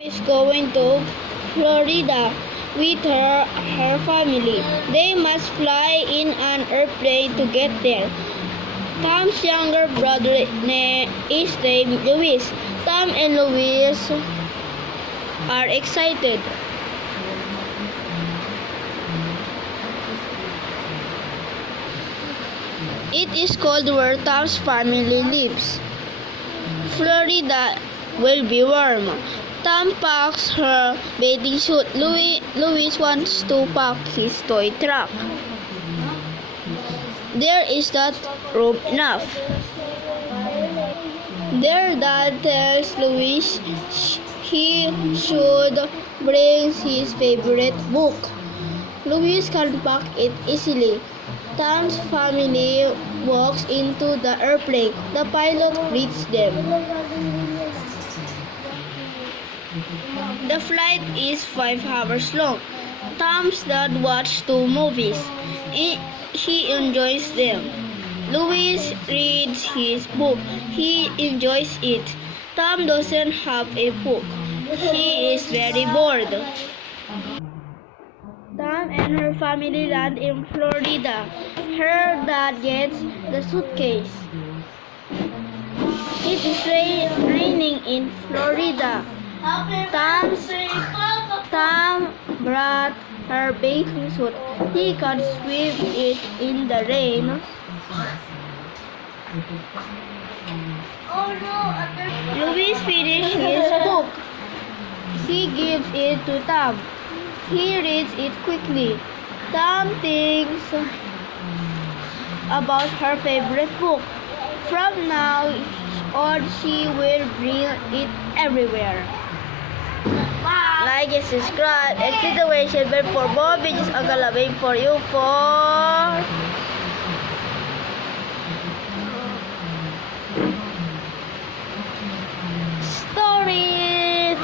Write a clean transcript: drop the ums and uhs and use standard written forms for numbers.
Is going to Florida with her family. They must fly in an airplane to get there. Tom's younger brother is named Louis. Tom and Louis are excited. It is cold where Tom's family lives. Florida will be warm. Tom packs her bathing suit. Louis wants to pack his toy truck. There is not room enough. Their dad tells Louis he should bring his favorite book. Louis can pack it easily. Tom's family walks into the airplane. The pilot greets them. The flight is 5 hours long. Tom's dad watched 2 movies. He enjoys them. Louis reads his book. He enjoys it. Tom doesn't have a book. He is very bored. Tom and her family land in Florida. Her dad gets the suitcase. It is raining in Florida. Tom brought her bathing suit. He can swim it in the rain. Louis finished his book. He gives it to Tom. He reads it quickly. Tom thinks about her favorite book. From now on, she will bring it everywhere. Like and subscribe and click the notification bell for more videos available for you for story.